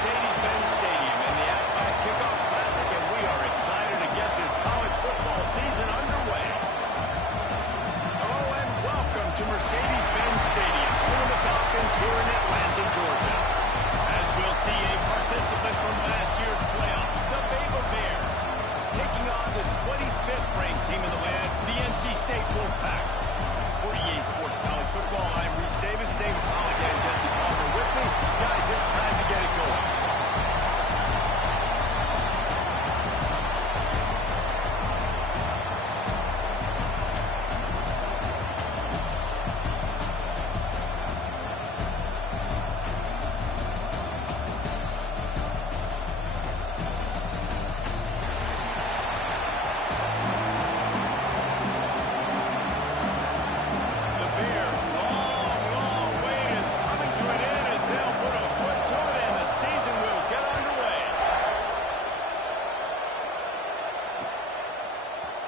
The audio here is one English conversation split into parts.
Mercedes-Benz Stadium in the Asphalt Kickoff Classic, and we are excited to get this college football season underway. Hello and welcome to Mercedes-Benz Stadium, home of the Falcons here in Atlanta, Georgia. As we'll see a participant from last year's playoff, the Baylor Bears, taking on the 25th ranked team in the land, the NC State Wolfpack. For EA Sports College Football, I'm Reese Davis, David Pollock, and Jesse Palmer with me. Guys, it's time to get it going.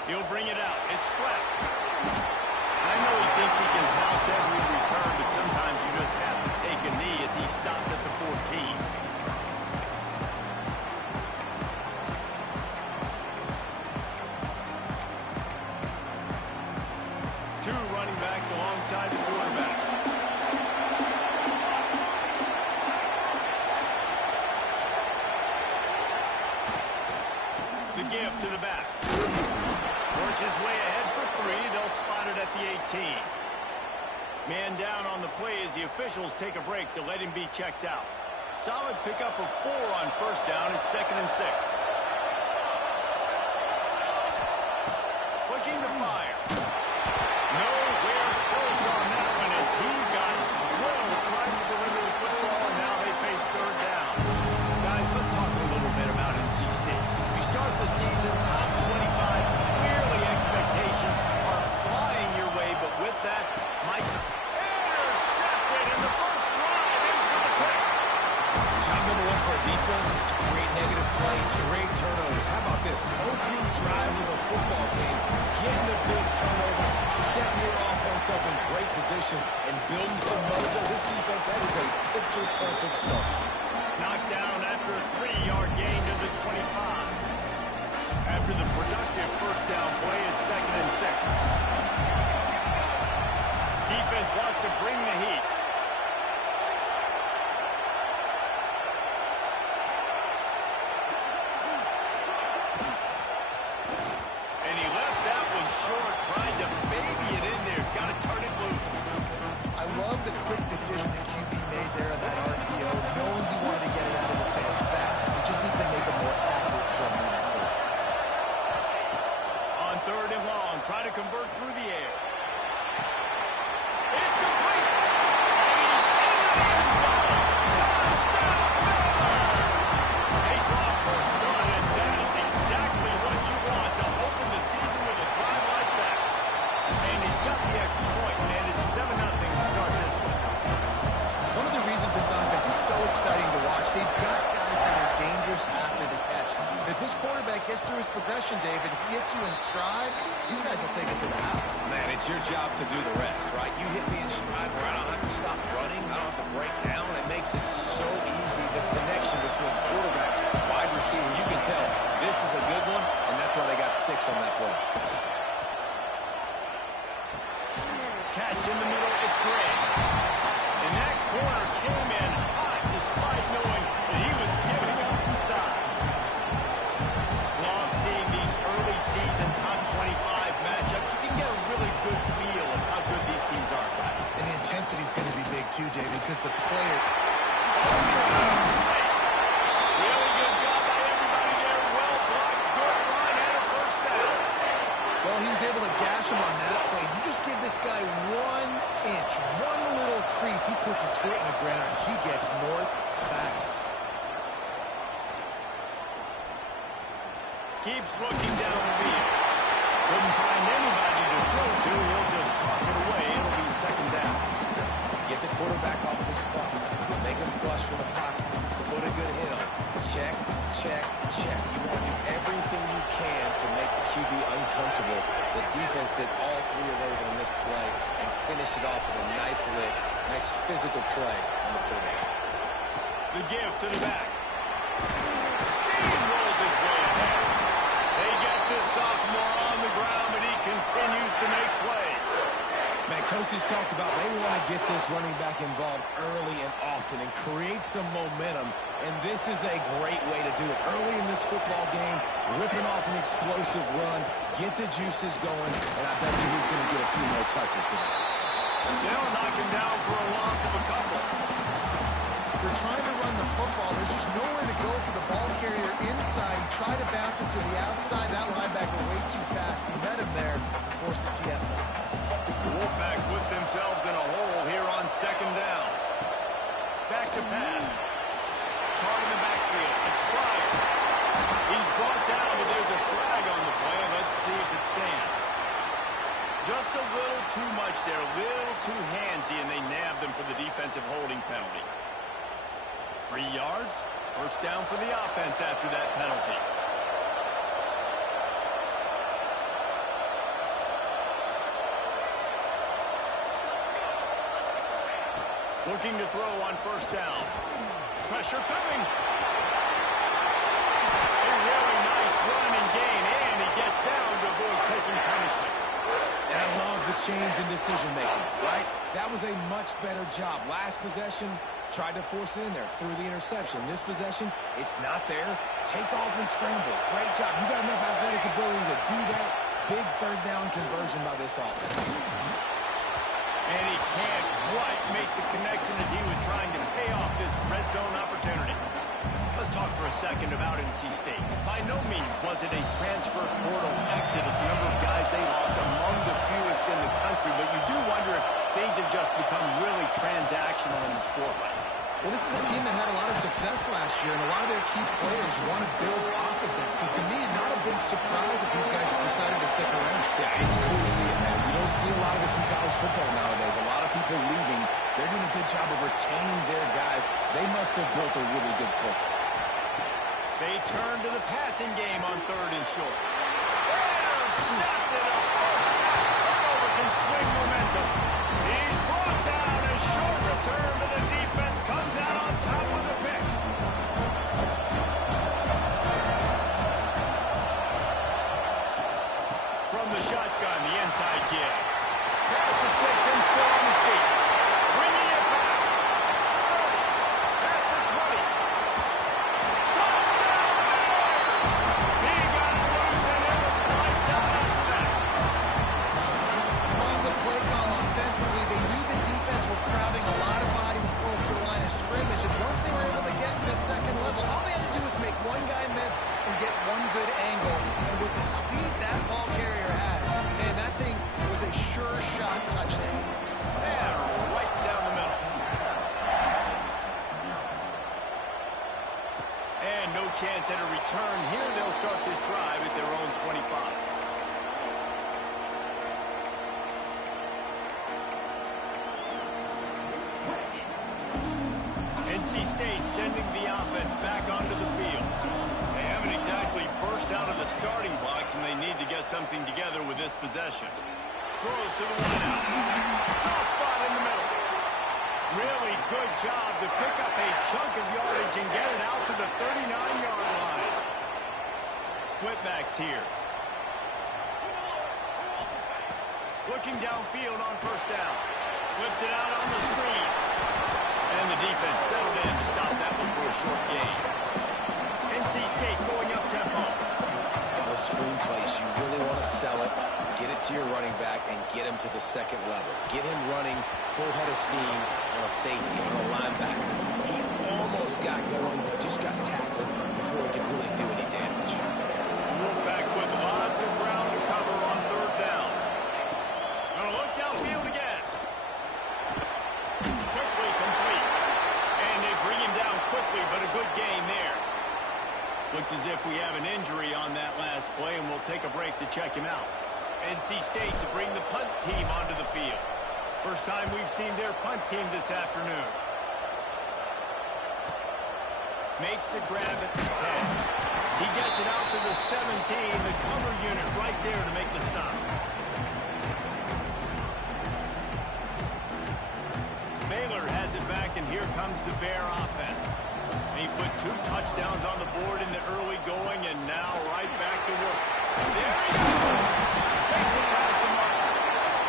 He'll bring it out. It's flat. I know he thinks he can house every return, but sometimes you just have to take a knee as he stopped at the 14. Two running backs alongside the quarterback. The give to the back. Works his way ahead for three. They'll spot it at the 18. Man down on the play as the officials take a break to let him be checked out. Solid pickup of 4 on first down. It's 2nd and 6. Looking to fire. Nowhere close on that one as he got drilled trying to deliver the football, and now they face 3rd down. Guys, let's talk a little bit about NC State. You start the season top 25. Expectations are flying your way, but with that, Mike intercepted in the first drive into the pick. Job number 1 for a defense is to create negative plays, to create turnovers. How about this? Opening drive of the football game, getting the big turnover, setting your offense up in great position, and building some mojo. This defense, that is a picture-perfect start. Knocked down after a 3-yard gain to the 25. After the productive first down play, it's 2nd and 6. Defense wants to bring the heat. And he left that one short, tried to baby it in there. He's got to turn it loose. I love the quick decision the QB made there on that RPO, knowing he wanted to get it out of his hands fast. He just needs to make a more accurate throw moving forward. 3rd and long, try to convert through the air. It's complete. And he's into the end zone. Touchdown, Baylor! They draw first blood, and that is exactly what you want to open the season with a drive like that. And he's got the extra point, and it's 7-0 to start this one. One of the reasons this offense is so exciting to watch, they've got guys that are dangerous after the catch. If this quarterback gets through his progression, David, if he hits you in stride, these guys will take it to the house. Man, it's your job to do the rest, right? You hit me in stride where I don't have to stop running, I don't have to break down. It makes it so easy, the connection between quarterback and wide receiver. You can tell this is a good one, and that's why they got 6 on that play. Catch in the middle, it's great. And that corner came in hot despite knowing that he was giving up some size. Love seeing these early season top 25 matchups. You can get a really good feel of how good these teams are, guys. And the intensity is going to be big too, David, because the player... Really good job by everybody there. Well blocked, good run, and a first down. Well, he was able to gash him on that play. You just give this guy 1 inch, one little crease. He puts his foot in the ground. He gets north fast. Keeps looking down the field. Couldn't find anybody to throw to. He'll just toss it away. It'll be 2nd down. Get the quarterback off his spot. Make him flush from the pocket. Put a good hit on. Check, check, check. You want to do everything you can to make the QB uncomfortable. The defense did all 3 of those on this play and finished it off with a nice lick, nice physical play on the quarterback. The give to the back. Steamrolls his way ahead. They get this sophomore on the ground, but he continues to make plays. Man, coaches talked about they want to get this running back involved early and often and create some momentum, and this is a great way to do it. Early in this football game, ripping off an explosive run, get the juices going, and I bet you he's going to get a few more touches today. They'll knock him down for a loss of a couple. If you're trying to run the football, there's just nowhere to go for the ball carrier inside. Try to bounce it to the outside. That linebacker way too fast. He met him there and forced the TFL. The Wolfpack put themselves in a hole here on second down. Back to pass. Caught in the backfield. It's Bryant. He's brought down, but there's a flag on the play. Let's see if it stands. Just a little too much there, a little too handsy, and they nabbed them for the defensive holding penalty. 3 yards, first down for the offense after that penalty. Looking to throw on first down. Pressure coming. A really nice run and gain, and he gets down to avoid taking punishment. And I love the change in decision-making, right? That was a much better job. Last possession, tried to force it in there, threw the interception. This possession, it's not there. Take off and scramble. Great job. You got enough athletic ability to do that. Big third down conversion by this offense. And he can't quite make the connection as he was trying to pay off this red zone opportunity. Let's talk for a second about NC State. By no means was it a transfer portal exodus. The number of guys they lost among the fewest in the country, but you do wonder if things have just become really transactional in the sport right now. Well, this is a team that had a lot of success last year, and a lot of their key players want to build off of that. So to me, not a big surprise that these guys have decided to stick around. Yeah, it's cool to see it, man. You don't see a lot of this in college football nowadays. A lot of people leaving. They're doing a good job of retaining their guys. They must have built a really good culture. They turn to the passing game on third and short. Intercepted. A first down turnover can swing momentum. He's brought down. A short return, but the defense comes out on top with the pick. From the shotgun, the inside give. Pass the sticks and still on his feet. Bringing it back. Past the 20. Touchdown Bears! He got loose and it was lights out after that. Love the play call offensively. They knew the defense were crowding a lot of bodies close to the line of scrimmage, and once they were able to get to the second level, all they had to do was make one guy miss and get one good angle. And with the speed that ball carrier has, man, that thing was a sure shot touchdown. And right down the middle. And no chance at a return here. They'll start this drive at their own 25. NC State sending the offense back onto the field. They haven't exactly burst out of the starting blocks, and they need to get something together with this possession. Throws to the wideout. Soft spot in the middle. Really good job to pick up a chunk of yardage and get it out to the 39-yard line. Split backs here. Looking downfield on first down. Flips it out on the screen. And the defense settled in to stop that one for a short gain. NC State going up tempo. Those screen plays, you really want to sell it, get it to your running back, and get him to the second level. Get him running full head of steam on a safety, on a linebacker. He almost got going, but just got tackled before he could really do any damage. Wolfpack with lots of ground to cover on third down. Gonna look downfield again. Quickly complete. And they bring him down quickly, but a good gain there. Looks as if we have an injury on that last play, and we'll take a break to check him out. NC State to bring the punt team onto the field. First time we've seen their punt team this afternoon. Makes the grab at the 10. He gets it out to the 17, the cover unit right there to make the stop. Baylor has it back, and here comes the Bear offense. He put 2 touchdowns touchdowns on the board in the early going, and now right back to work. There he goes. Makes it past the mark.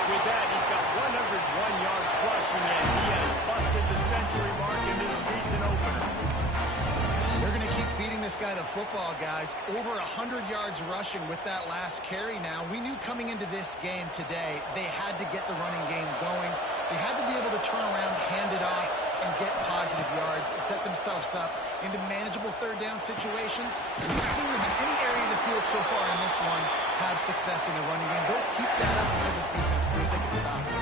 With that, he's got 101 yards rushing, and he has busted the century mark in this season opener. They're going to keep feeding this guy the football, guys. Over 100 yards rushing with that last carry now. We knew coming into this game today, they had to get the running game going. They had to be able to turn around, hand it off, and get positive yards and set themselves up into manageable third down situations. We've seen them in any area of the field so far in this one have success in the running game. They'll keep that up until this defense proves they can stop it.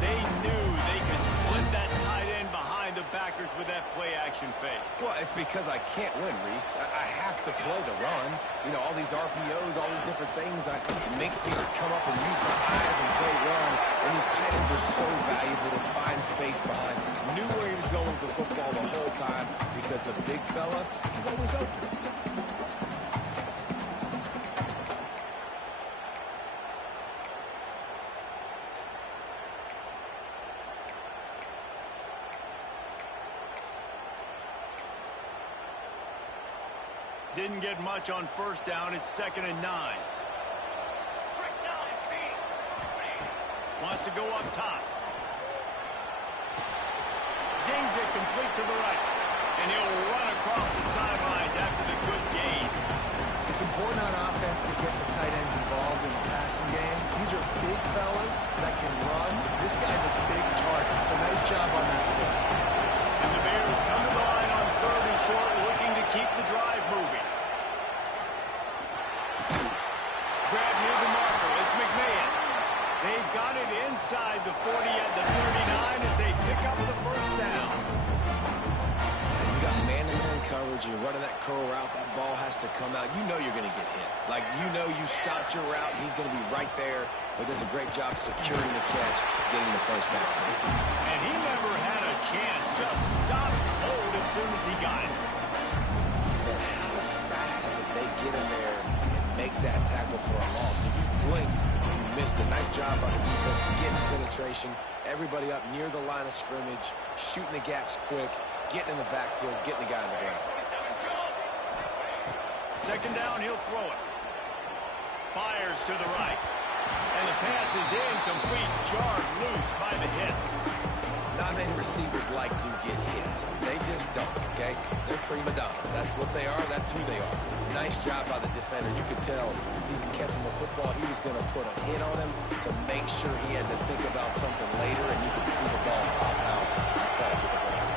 They knew they could slip that tight end behind the backers with that play-action fake. Well, it's because I can't win, Reese. I have to play the run. You know, all these RPOs, all these different things. It makes me come up and use my eyes and play run. And these tight ends are so valuable to find space behind. Knew where he was going with the football the whole time because the big fella is always open. Didn't get much on first down. It's 2nd and 9. Wants to go up top. Zings it complete to the right. And he'll run across the sidelines after the good gain. It's important on offense to get the tight ends involved in the passing game. These are big fellas that can run. This guy's a big target, so nice job on that play. And the Bears come to the line on 3rd and short, looking to keep the drive moving. Grab near the marker. It's McMahon. They've got it inside the 40 at the 39 as they pick up the first down. And you got man-to-man coverage. You're running that curl route. That ball has to come out. You know you're going to get hit. Like, you know you stopped your route. He's going to be right there. But does a great job securing the catch, getting the first down. And he never had a chance. Just stopped cold as soon as he got it. But how fast did they get in there and make that tackle for a loss? If you blinked, you missed a nice job by the defense getting penetration. Everybody up near the line of scrimmage, shooting the gaps quick, getting in the backfield, getting the guy on the ground. 2nd down, he'll throw it. Fires to the right. And the pass is incomplete, jarred loose by the hit. Not many receivers like to get hit. They just don't, okay? They're prima donnas. That's what they are. That's who they are. Nice job by the defender. You could tell he was catching the football. He was going to put a hit on him to make sure he had to think about something later, and you could see the ball pop out and fall to the ground.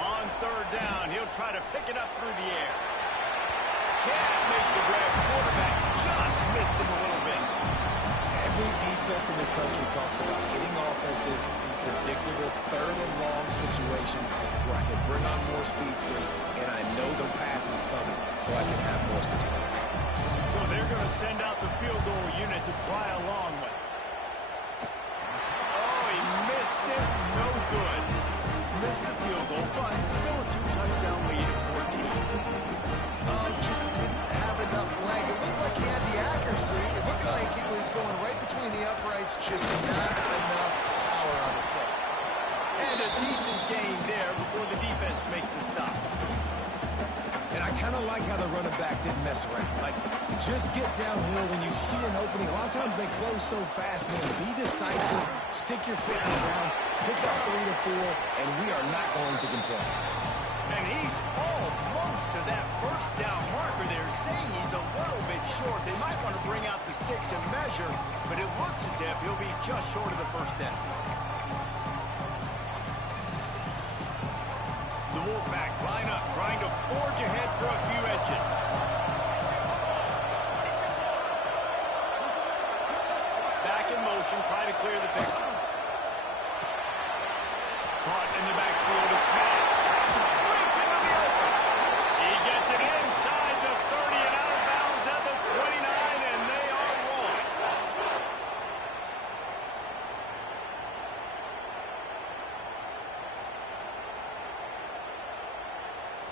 On 3rd down, he'll try to pick it up through the air. Can't make the grab. Quarterback just missed him a little bit. Every defense in the country talks about getting offenses in predictable 3rd and long situations where I can bring on more speedsters and I know the pass is coming so I can have more success. So they're going to send out the field goal unit to try a long one. Oh, he missed it. No good. Missed the field goal, but still a 2-touchdown lead at 14. Just didn't have enough leg. It looked like he had the accuracy. It looked like it was going right between the uprights, just not enough power on the kick. And a decent gain there before the defense makes the stop. And I kind of like how the running back didn't mess around. Like, just get downhill when you see an opening. A lot of times they close so fast, man. Be decisive, stick your foot in the ground, pick up 3 to 4, and we are not going to complain. And he's almost to that first down marker. They're saying he's a little bit short. They might want to bring out the sticks and measure, but it looks as if he'll be just short of the first down. The Wolfpack line up, trying to forge ahead for a few edges. Back in motion, try to clear the picture. Caught in the backfield, it's Max. Brings into the open. He gets it inside the 30 and out of bounds at the 29, and they are rolling.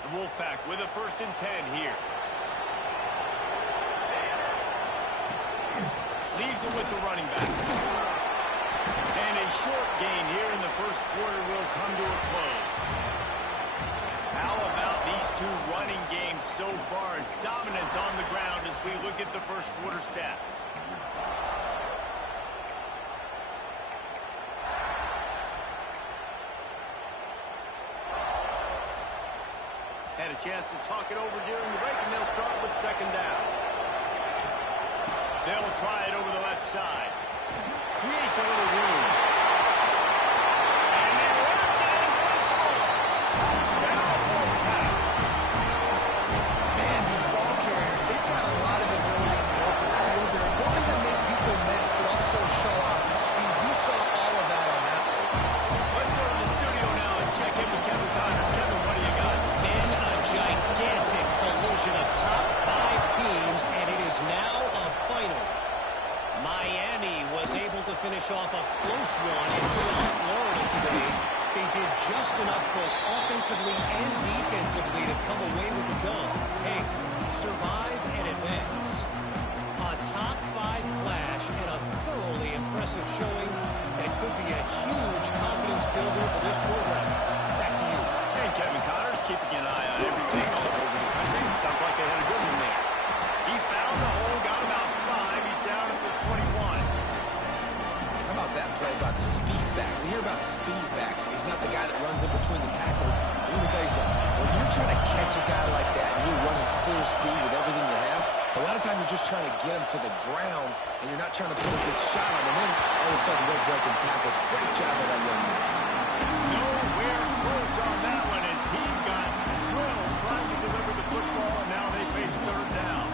The Wolfpack with a 1st and 10 here. Leaves it with the running back. And a short gain here in the first quarter will come to a close. How about two running games so far. Dominance on the ground as we look at the first quarter stats. Had a chance to talk it over during the break, and they'll start with second down. They'll try it over the left side. Creates a little room. And they runs it and they score. Touchdown, Wolfpack. Man, these ball carriers, they've got a lot of ability in the open field. They're going to make people miss, but also show off the speed. You saw all of that on that one. Let's go to the studio now and check in with Kevin Connors. Kevin, what do you got? In a gigantic collision of top 5 teams, and it is now a final. Miami was able to finish off a close one in South Florida today. They did just enough both offensively and defensively to come away with the dub. Hey, survive and advance. A top 5 clash and a thoroughly impressive showing that could be a huge confidence builder for this program. Back to you. And Kevin Connors keeping an eye on everything all over the country. Sounds like they had a good one there. He found the hole, got about 5. He's down at the 21. How about that play by the speed back? We hear about speed backs. He's not the guy that runs in between the tackles. But let me tell you something. When you're trying to catch a guy like that and you're running full speed with everything you have, a lot of times you're just trying to get him to the ground and you're not trying to put a good shot on him. And then all of a sudden they're breaking tackles. Great job by that young man. Nowhere close on that one as he got drilled trying to deliver the football, and now they face third down.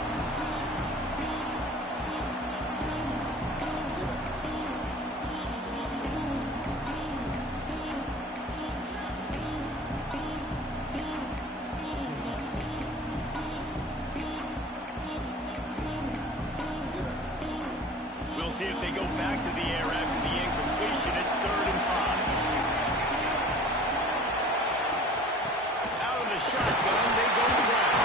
We'll see if they go back to the air after the incompletion. It's 3rd and 5. Out of the shotgun, they go to ground.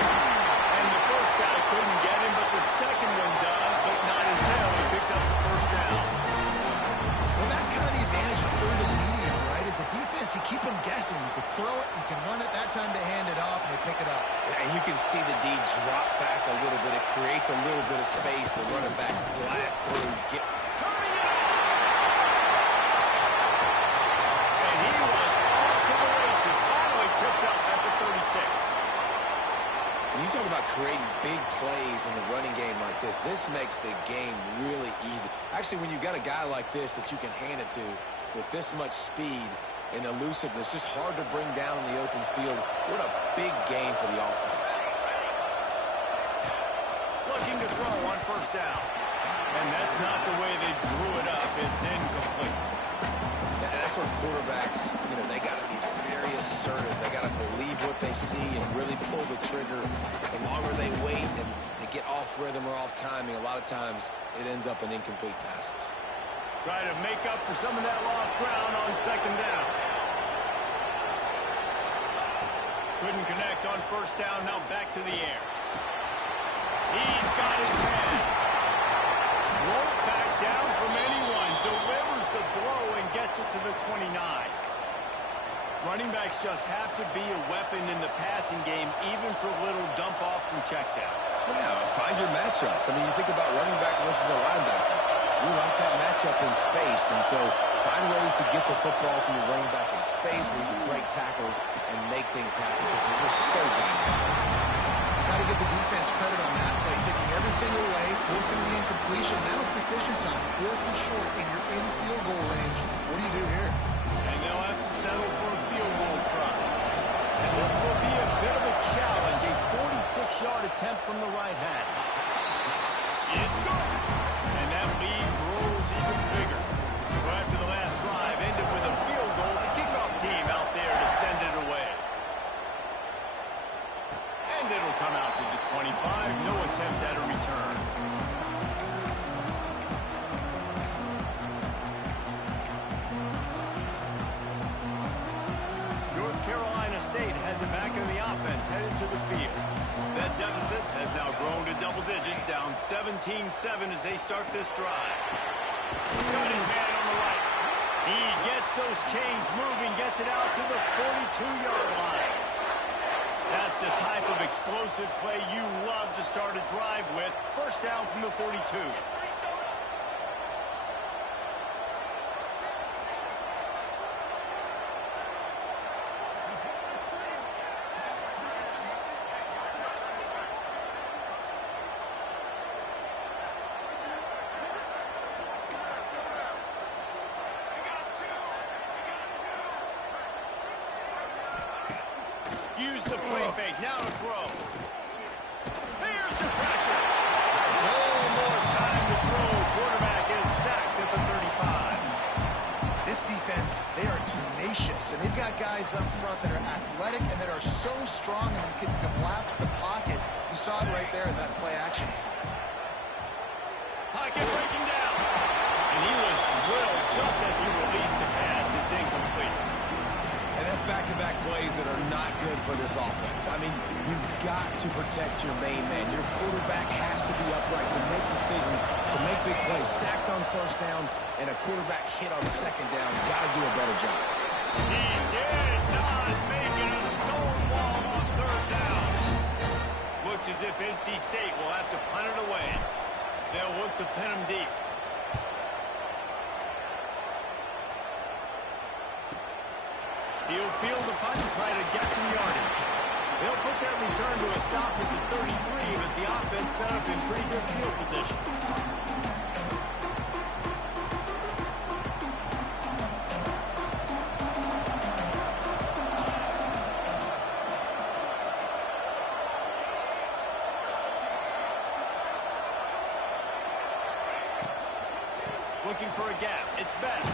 And the first guy couldn't get him, but the second one does, but not until he picks up the first down. Well, that's kind of the advantage of 3rd and medium, right? Is the defense, you keep them guessing. You can throw it, you can run it. That time they hand it off and they pick it up. And you can see the D drop back a little bit. It creates a little bit of space. The running back blast through. Turning it on! And he was off to the races. Finally tipped up at the 36. When you talk about creating big plays in the running game like this makes the game really easy. Actually, when you've got a guy like this that you can hand it to with this much speed and elusiveness, just hard to bring down in the open field. What a big game for the offense. Looking to throw on first down. And that's not the way they drew it up. It's incomplete. And that's where quarterbacks, they got to be very assertive. They got to believe what they see and really pull the trigger. The longer they wait and they get off rhythm or off timing, a lot of times it ends up in incomplete passes. Try to make up for some of that lost ground on second down. Couldn't connect on first down. Now back to the air. He's got his man. Won't back down from anyone. Delivers the blow and gets it to the 29. Running backs just have to be a weapon in the passing game, even for little dump-offs and checkdowns. Yeah, find your matchups. I mean, you think about running back versus a linebacker. We like that matchup in space, and so find ways to get the football to your running back in space where you can break tackles and make things happen because they're just so dynamic. Got to give the defense credit on that play, taking everything away, forcing the incompletion. Now it's decision time. 4th and short, and you're in field goal range. What do you do here? And they'll have to settle for a field goal try. And this will be a bit of a challenge, a 46-yard attempt from the right hash. It's good. And that lead grows even bigger. So after the last drive ended with a field goal, the kickoff team out there to send it away. And it'll come out to the 25. No attempt at a return. North Carolina State has it back in the offense, headed to the field. That deficit has now grown to double digits, down 17-7 as they start this drive. Got his man on the right. He gets those chains moving, gets it out to the 42-yard line. That's the type of explosive play you love to start a drive with. First down from the 42. Use the play fake. Now to throw. Here's the pressure. No more time to throw. Quarterback is sacked at the 35. This defense, they are tenacious, and they've got guys up front that are athletic and that are so strong and can collapse the pocket. You saw it right there in that play action. Pocket breaking down. And he was drilled just as he released the pass. It's incomplete. And that's back-to-back plays that are not good for this offense. I mean, you've got to protect your main man. Your quarterback has to be upright to make decisions, to make big plays. Sacked on first down and a quarterback hit on second down. Got to do a better job. He did not make it a stonewall on third down. Looks as if NC State will have to punt it away. They'll look to pin him deep. He'll field the punt and try to get some yardage. They'll put that return to a stop at the 33, but the offense set up in pretty good field position. Looking for a gap. It's best.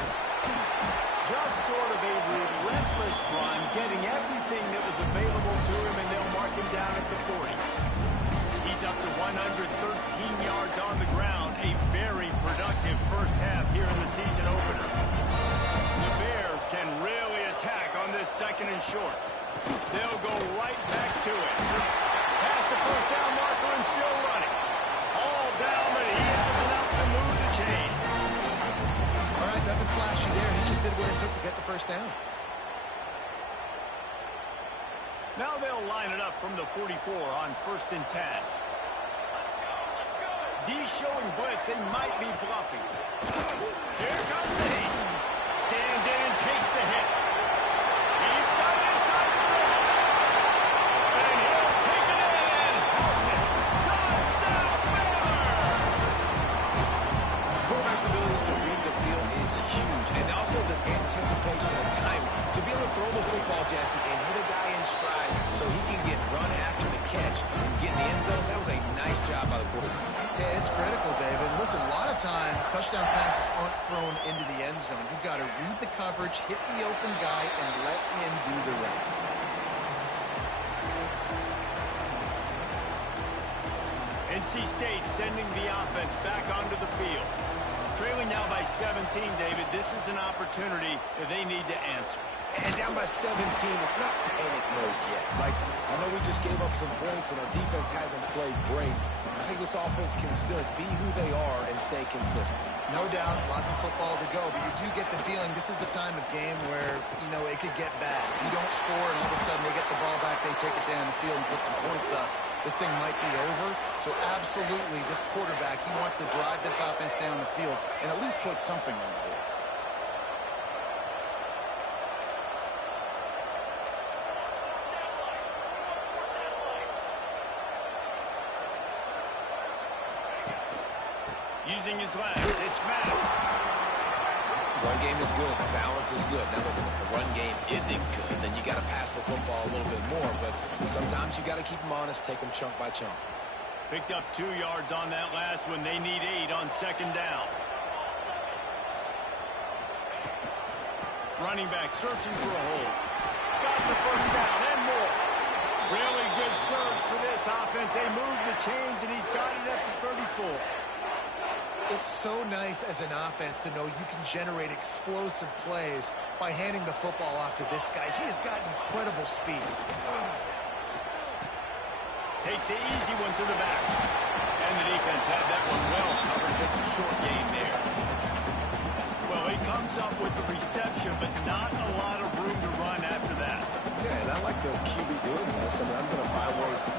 Just sort of a relentless run, getting everything that was available to him, and they'll mark him down at the 40. He's up to 113 yards on the ground. A very productive first half here in the season opener. The Bears can really attack on this second and short. They'll go right back to it. Past the first down marker and still running. All down, but he has enough to move the chains. All right, nothing flashy there. He just did what it took to get the first down. Now they'll line it up from the 44 on 1st and 10. D showing blitz. They might be bluffing. Here comes the heat. Stands in and takes the hit. He's got it inside the 30. And he'll take it in and house it. Touchdown, Baylor! Quarterback's abilities to read the field is huge, and also the anticipation and time to be able to throw the football, Jesse, and hit a guy in stride so he can get run after the catch and get in the end zone. That was a nice job by the quarterback. Yeah, it's critical, David. Listen, a lot of times touchdown passes aren't thrown into the end zone. You've got to read the coverage, hit the open guy, and let him do the rest. NC State sending the offense back onto the field. Trailing now by 17, David. This is an opportunity that they need to answer. And down by 17, it's not panic mode yet. Like, I know we just gave up some points and our defense hasn't played great. I think this offense can still be who they are and stay consistent. No doubt, lots of football to go, but you do get the feeling this is the time of game where, you know, it could get bad. If you don't score and all of a sudden they get the ball back, they take it down the field and put some points up, this thing might be over. So absolutely, this quarterback, he wants to drive this offense down the field and at least put something on the board. Using his legs, it's Matt. Run game is good. The balance is good. Now listen, if the run game isn't good, then you got to pass the football a little bit more. But sometimes you got to keep them honest, take them chunk by chunk. Picked up 2 yards on that last one. They need 8 on second down. Running back searching for a hole. Got the first down and more. Really good surge for this offense. They move the chains, and he's got it at the 34. It's so nice as an offense to know you can generate explosive plays by handing the football off to this guy. He has got incredible speed. Takes the easy one to the back. And the defense had that one well covered. Just a short gain there. Well, he comes up with the reception, but not a lot of room to run after that. Yeah, and I like the QB doing this. I mean, I'm going to fire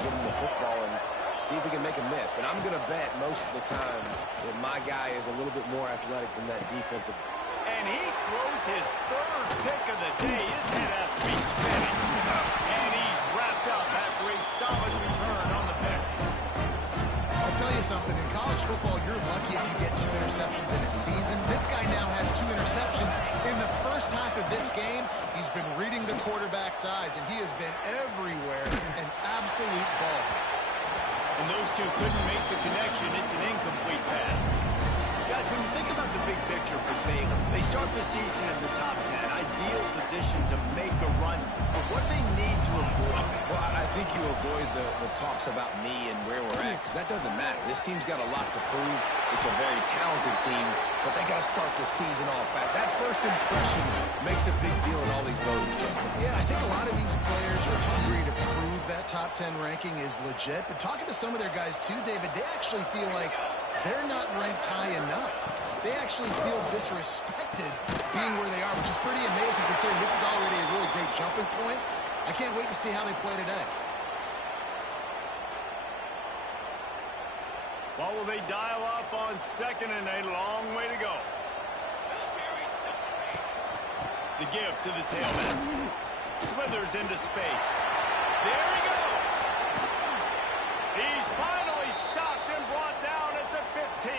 give him the football and see if he can make a miss. And I'm going to bet most of the time that my guy is a little bit more athletic than that defensive. And he throws his third pick of the day. His head has to be spinning. And he's wrapped up after a solid return on the pick. I'll tell you something. In college football, you're lucky if you get 2 interceptions in a season. This guy now has 2 interceptions. In the first half of this game, he's been reading the quarterback's eyes, and he has been everywhere. An absolute ball. And those two couldn't make the connection. It's an incomplete pass. Guys, when you think about the big picture for Baylor, they start the season in the top 10. Ideal position to make a run. But what do they need to avoid? Well, I think you avoid the talks about me and where we're at, because that doesn't matter. This team's got a lot to prove. It's a very talented team, but they got to start the season off fast. That first impression makes a big deal in all these voters, Justin. Yeah, I think a lot of these players are hungry to prove that top 10 ranking is legit. But talking to some of their guys too, David, they actually feel like they're not ranked high enough. They actually feel disrespected being where they are, which is pretty amazing considering this is already a really great jumping point. I can't wait to see how they play today. What will they dial up on 2nd and a long way to go? The give to the tailback. Slithers into space. There he goes. He's finally stopped and brought down at the 15.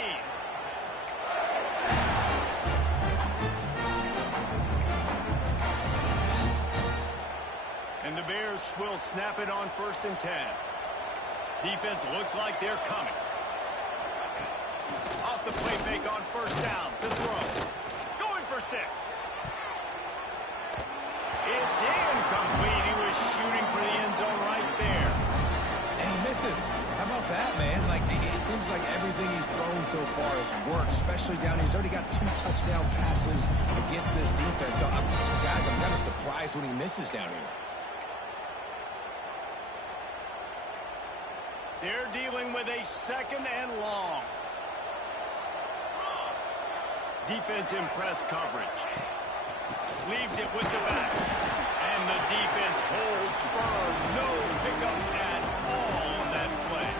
And the Bears will snap it on 1st and 10. Defense looks like they're coming. Off the play fake on 1st down. The throw. Going for 6. It's incomplete. He was shooting for the end zone right there. And he misses. How about that, man? Like, it seems like everything he's thrown so far has worked, especially down here. He's already got 2 touchdown passes against this defense. So, guys, I'm kind of surprised when he misses down here. They're dealing with a 2nd and long. Defense in press coverage. Leaves it with the back. And the defense holds firm. No pickup at all on that play.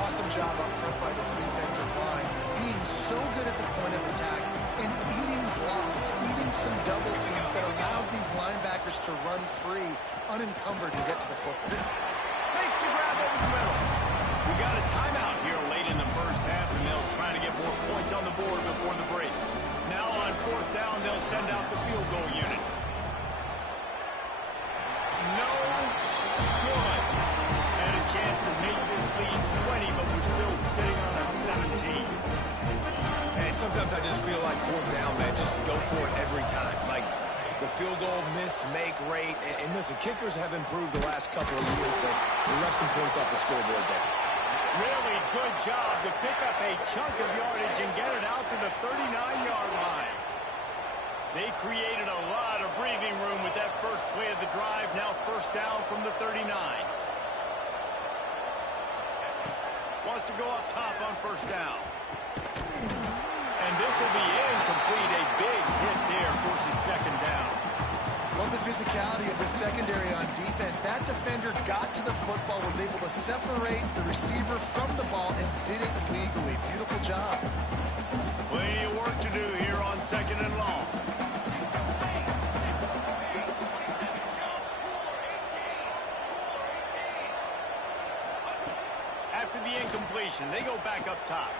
Awesome job up front by this defensive line. Being so good at the point of attack and eating blocks, eating some double teams that allows these linebackers to run free, unencumbered to get to the football. Makes the grab over the middle. We got a timeout here late in the first half, and they'll try to get more points on the board before the break. Now on 4th down, they'll send out the field goal unit. No good. And a chance to make this lead 20, but we're still sitting on a 17. And sometimes I just feel like 4th down, man, just go for it every time. Like, the field goal miss-make rate. And listen, kickers have improved the last couple of years, but they left some points off the scoreboard there. Really good job to pick up a chunk of yardage and get it out to the 39-yard line. They created a lot of breathing room with that first play of the drive. Now 1st down from the 39. Wants to go up top on 1st down. And this will be incomplete. A big hit there forces 2nd down. Love the physicality of the secondary on defense. That defender got to the football, was able to separate the receiver from the ball, and did it legally. Beautiful job. Plenty of work to do here on 2nd and long. After the incompletion, they go back up top.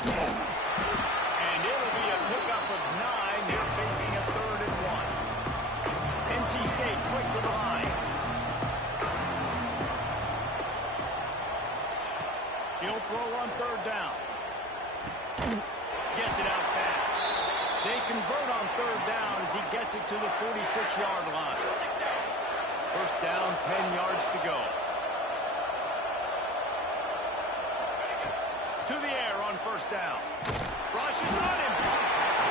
And it'll be a pickup of 9. They're facing a 3rd and 1. NC State quick to the line. He'll throw on 3rd down. Gets it out fast. They convert on 3rd down as he gets it to the 46-yard line. 1st down, 10 yards to go. To the air on 1st down. Rushes on him.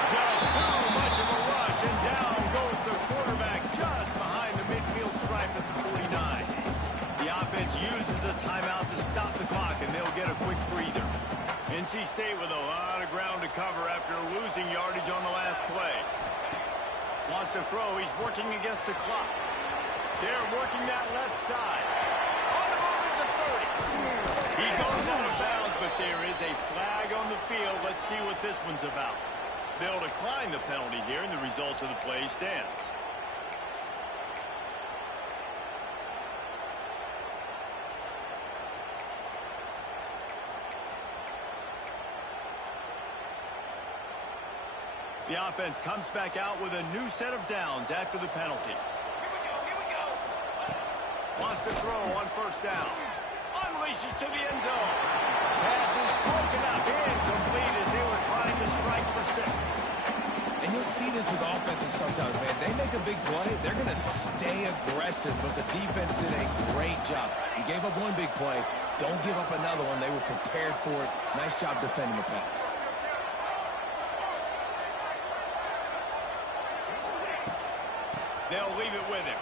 Just too much of a rush, and down goes the quarterback just behind the midfield stripe at the 49. The offense uses a timeout to stop the clock, and they'll get a quick breather. NC State with a lot of ground to cover after losing yardage on the last play. Wants to throw. He's working against the clock. They're working that left side. On the there is a flag on the field. Let's see what this one's about. They'll decline the penalty here, and the result of the play stands. The offense comes back out with a new set of downs after the penalty. Here we go. Wants to throw on first down. Unleashes to the end zone. Pass is broken up. Incomplete as they were trying to strike for 6. And you'll see this with offenses sometimes, man. They make a big play, they're going to stay aggressive, but the defense did a great job. You gave up one big play. Don't give up another one. They were prepared for it. Nice job defending the pass. They'll leave it with him.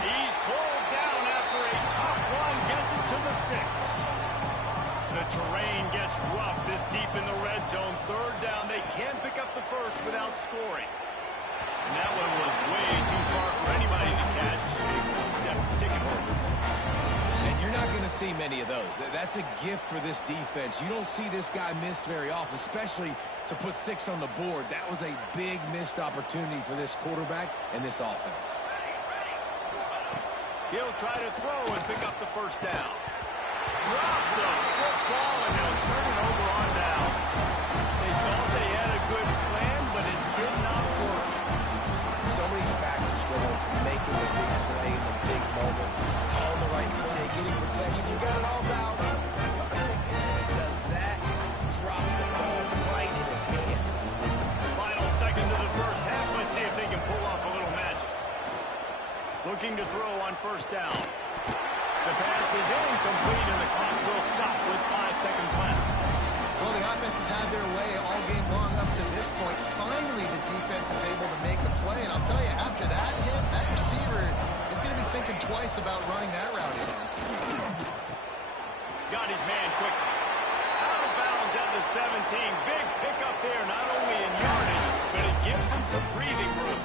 He's pulled down after a top run. Gets it to the 6. The terrain gets rough this deep in the red zone. Third down. They can't pick up the first without scoring. And that one was way too far for anybody to catch, except ticket holders. And you're not going to see many of those. That's a gift for this defense. You don't see this guy miss very often, especially to put 6 on the board. That was a big missed opportunity for this quarterback and this offense. He'll try to throw and pick up the first down. Drop the football, and they'll turn it over on downs. They thought they had a good plan, but it did not work. So many factors go into making the big play in the big moment. Calling the right play, getting protection. You got it all dialed up. Does that, drops the ball right in his hands. Final seconds of the first half. Let's see if they can pull off a little magic. Looking to throw on first down. The pass is incomplete, and the clock will stop with 5 seconds left. Well, the offense has had their way all game long up to this point. Finally, the defense is able to make a play. And I'll tell you, after that hit, that receiver is going to be thinking twice about running that route again. Got his man quickly. Out of bounds at the 17. Big pickup there, not only in yardage, but it gives him some breathing room.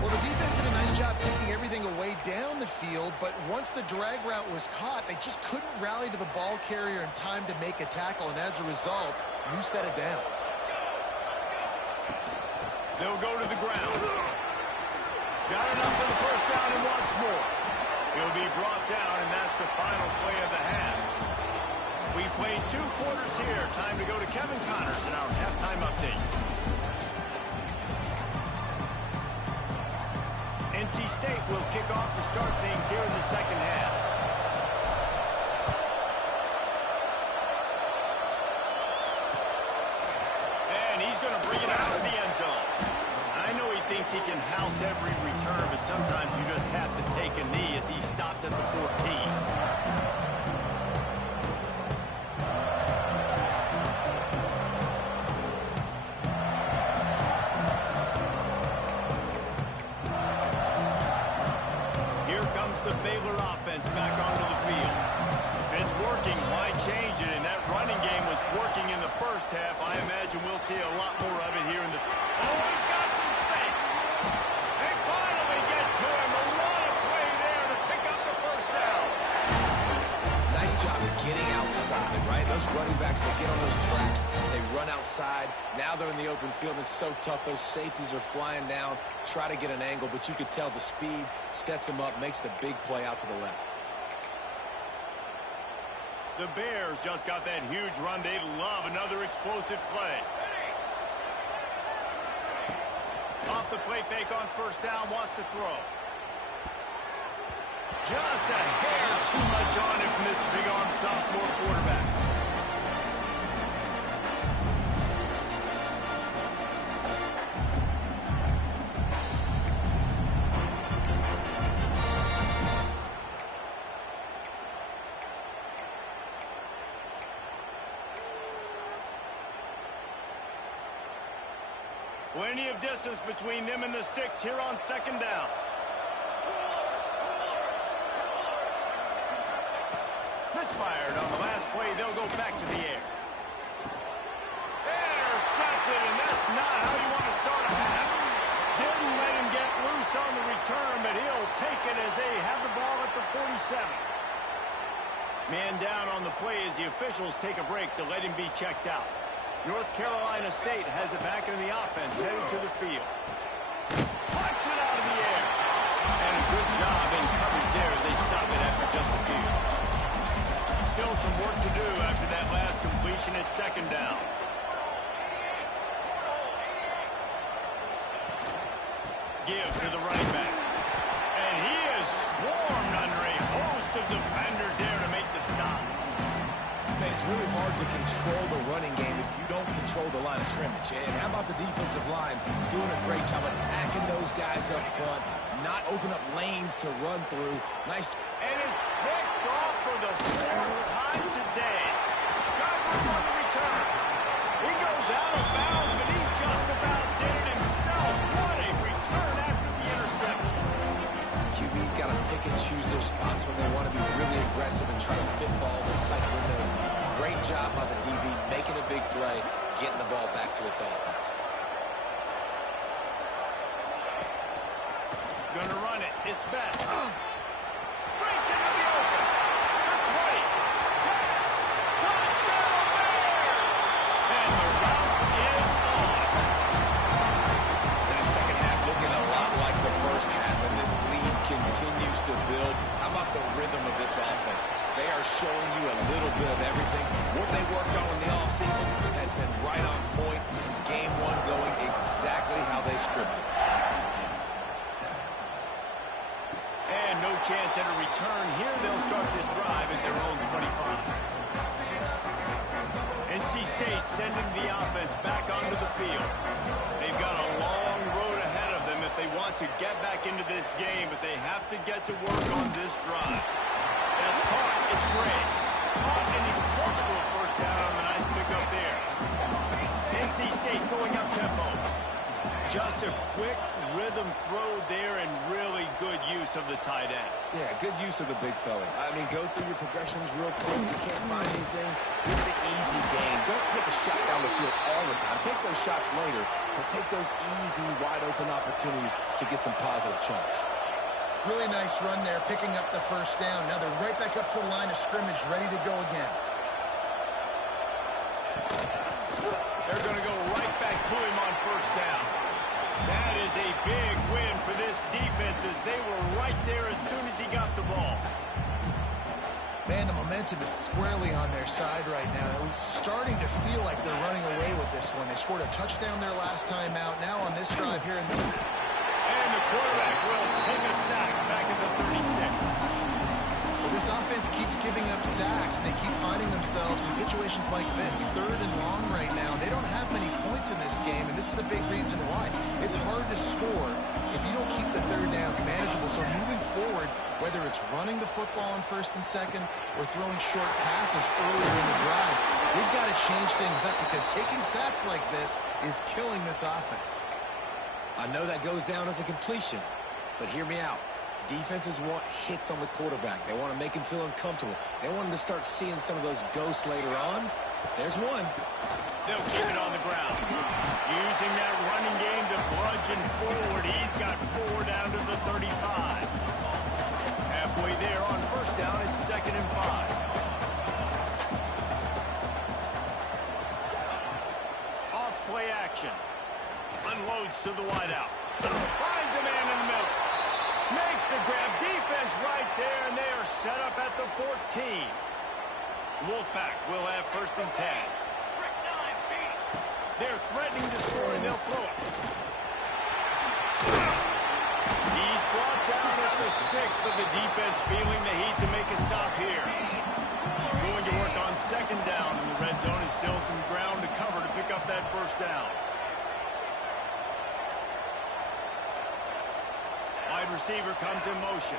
Well, the defense did a nice job taking everything away down the field, but once the drag route was caught, they just couldn't rally to the ball carrier in time to make a tackle, and as a result, new set of downs. They'll go to the ground. Got enough for the first down and wants more. He'll be brought down, and that's the final play of the half. We played 2 quarters here. Time to go to Kevin Connors in our halftime update. NC State will kick off to start things here in the second half. And he's going to bring it out of the end zone. I know he thinks he can house every return, but sometimes you just have to take a knee as he stopped at the 14. The Baylor offense back onto the field. If it's working, why change it? And that running game was working in the first half. I imagine we'll see a lot more of it here in the... Oh, he's got some space. They finally get to him. A lot of play there to pick up the first down. Nice job getting outside, right? Those running backs, they get on those tracks, they run outside. Now they're in the open field. It's so tough. Those safeties are flying down, try to get an angle, but you could tell the speed sets them up, makes the big play out to the left. The Bears just got that huge run. They love another explosive play. Off the play fake on first down, wants to throw. Just a hair too much on it from this big-arm sophomore quarterback. Plenty of distance between them and the sticks here on second down. Misfired on the last play. They'll go back to the air. Intercepted, and that's not how you want to start a half. Didn't let him get loose on the return, but he'll take it as they have the ball at the 47. Man down on the play as the officials take a break to let him be checked out. North Carolina State has it back in the offense, heading to the field. Punts it out of the air. And a good job in coverage there as they stop it after just a few. Still some work to do after that last completion at second down. Give to the running back. And he is swarmed under a host of defenders there to make the stop. Man, it's really hard to control the running game if you don't control the line of scrimmage. And how about the defensive line doing a great job attacking those guys up front, not open up lanes to run through. Nice. And it's picked off for the fourth time today. Got room on the return. He goes out of bounds, but he just about did it himself. What a return after the interception. QB's got to pick and choose their spots when they want to be really aggressive and try to fit balls in tight windows. Great job by the DB, making a big play, getting the ball back to its offense. Gonna run it. It's best. Breaks into the open. The 20. 10. Touchdown Bears! And the route is on. In the second half, looking a lot like the first half, and this lead continues to build. How about the rhythm of this offense? They are showing you a little bit of everything. What they worked on in the offseason has been right on point. Game one going exactly how they scripted. And no chance at a return here. They'll start this drive at their own 25. NC State sending the offense back onto the field. They've got a long road ahead of them if they want to get back into this game, but they have to get to work on this drive. That's caught. It's great. Caught, and he's close to a first down on the nice pickup there. NC State going up tempo. Just a quick rhythm throw there and really good use of the tight end. Yeah, good use of the big fella. I mean, go through your progressions real quick. You can't find anything. Get the easy game. Don't take a shot down the field all the time. Take those shots later, but take those easy, wide-open opportunities to get some positive chunks. Really nice run there, picking up the first down. Now they're right back up to the line of scrimmage, ready to go again. They're going to go right back to him on first down. That is a big win for this defense as they were right there as soon as he got the ball. Man, the momentum is squarely on their side right now. It's starting to feel like they're running away with this one. They scored a touchdown their last time out. Now on this drive here in the... And the quarterback will take a sack back at the 36. Well, this offense keeps giving up sacks. They keep finding themselves in situations like this, 3rd and long right now. They don't have many points in this game, and this is a big reason why. It's hard to score if you don't keep the third downs manageable. So moving forward, whether it's running the football on 1st and 2nd or throwing short passes earlier in the drives, they've got to change things up because taking sacks like this is killing this offense. I know that goes down as a completion, but hear me out. Defenses want hits on the quarterback. They want to make him feel uncomfortable. They want him to start seeing some of those ghosts later on. There's one. They'll keep it on the ground. Using that running game to bludgeon forward. He's got 4 down to the 35. Halfway there on first down, it's 2nd and 5. Off play action. Unloads to the wideout. Finds a man in the middle. Makes the grab. Defense right there, and they are set up at the 14. Wolfpack will have 1st and 10. They're threatening to score, and they'll throw it. He's brought down at the 6, but the defense feeling the heat to make a stop here. Going to work on 2nd down, and the red zone is still some ground to cover to pick up that first down. Wide receiver comes in motion.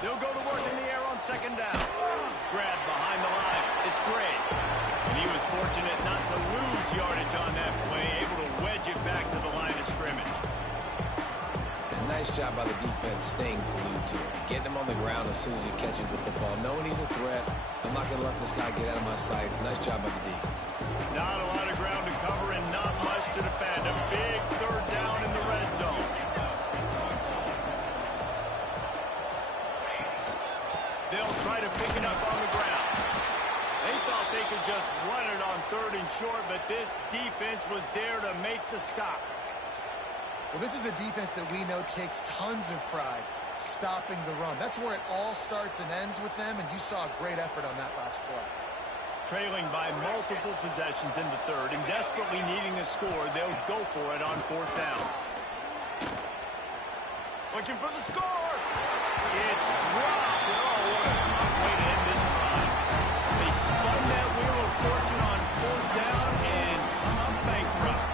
They'll go to work in the air on 2nd down. Grab behind the line. It's great. And he was fortunate not to lose yardage on that play, able to wedge it back to the line of scrimmage. nice job by the defense staying glued to him, getting him on the ground as soon as he catches the football, knowing he's a threat. I'm not going to let this guy get out of my sights. Nice job by the D. Not a lot of ground to cover and not much to defend. A big third down in the red zone. They'll try to pick it up on the ground. They thought they could just run it on 3rd and short, but this defense was there to make the stop. Well, this is a defense that we know takes tons of pride stopping the run. That's where it all starts and ends with them, and you saw a great effort on that last play. Trailing by multiple possessions in the 3rd and desperately needing a score, they'll go for it on 4th down. Looking for the score. It's dropped. Oh, what a tough way to end this drive. They spun that wheel of fortune on 4th down and come up bankrupt.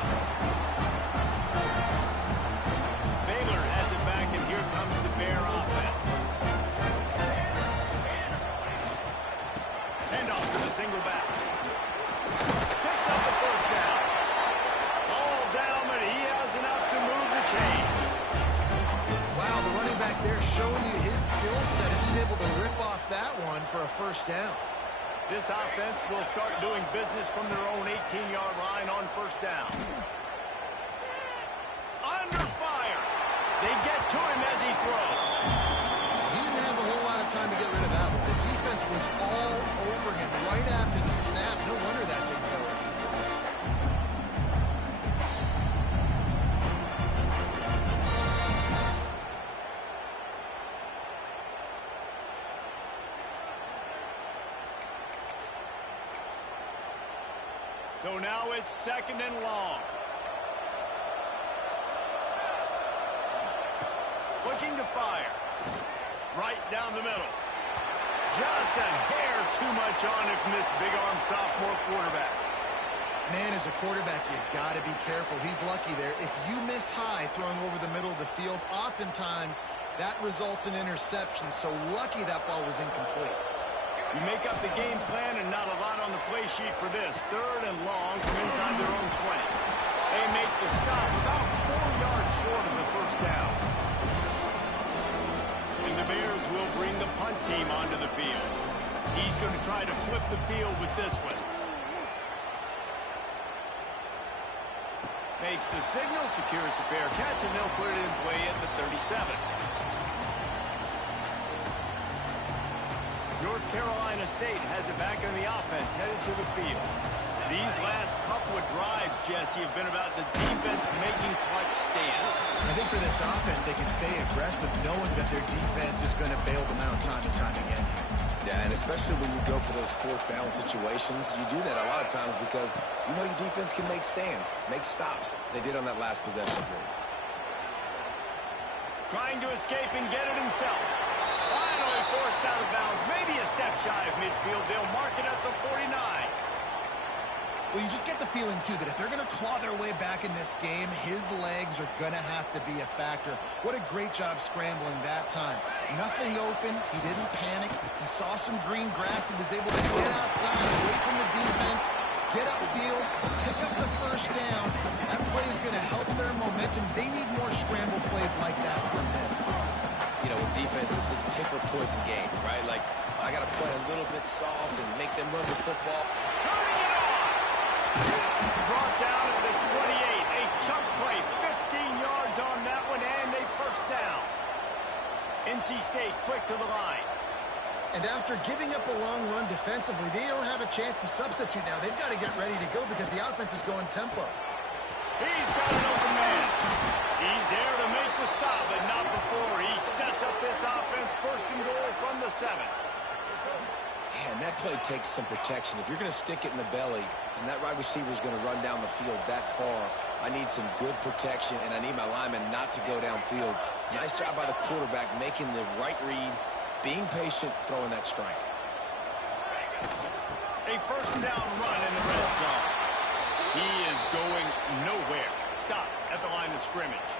Baylor has it back, and here comes the Bear offense. Hand off to the single back. Picks up the 1st down. All down, but he has enough to move the chains. Wow, the running back there showing you his skill set as he's able to rip off that one for a 1st down. This offense will start doing business from their own 18-yard line on 1st down. Under fire. They get to him as he throws. He didn't have a whole lot of time to get rid of that one. The defense was all over him right after the snap. No wonder that thing fell. So now it's 2nd and long. Looking to fire. Right down the middle. Just a hair too much on it from this big-arm sophomore quarterback. Man, as a quarterback, you got to be careful. He's lucky there. If you miss high throwing over the middle of the field, oftentimes that results in interception. So lucky that ball was incomplete. You make up the game plan and not a lot on the play sheet for this. 3rd and long from inside their own 20. They make the stop about 4 yards short of the 1st down. And the Bears will bring the punt team onto the field. He's going to try to flip the field with this one. Makes the signal, secures the fair catch, and they'll put it in play at the 37. North Carolina State has it back on the offense, headed to the field. These last couple of drives, Jesse, have been about the defense making clutch stand. I think for this offense, they can stay aggressive knowing that their defense is going to bail them out time and time again. Yeah, and especially when you go for those 4th down situations, you do that a lot of times because you know your defense can make stands, make stops. They did on that last possession for you. Trying to escape and get it himself. Finally forced out of bounds. Maybe a step shy of midfield. They'll mark it at the 49. Well, you just get the feeling, too, that if they're going to claw their way back in this game, his legs are going to have to be a factor. What a great job scrambling that time. Nothing open. He didn't panic. He saw some green grass. He was able to get outside, away from the defense, get upfield, pick up the 1st down. That play is going to help their momentum. They need more scramble plays like that from him. You know, with defense, it's this pick or poison game, right? Like, I got to play a little bit soft and make them run the football. Turning it on! Brought down at the 28. A chunk play, 15 yards on that one, and a 1st down. NC State quick to the line. And after giving up a long run defensively, they don't have a chance to substitute now. They've got to get ready to go because the offense is going tempo. He's got an open man. He's there to make the stop, but not before he sets up this offense 1st and goal from the 7. Man, that play takes some protection. If you're going to stick it in the belly and that wide receiver is going to run down the field that far, I need some good protection, and I need my lineman not to go downfield. Nice job by the quarterback making the right read, being patient, throwing that strike. A 1st down run in the red zone. He is going nowhere. Stop at the line of scrimmage.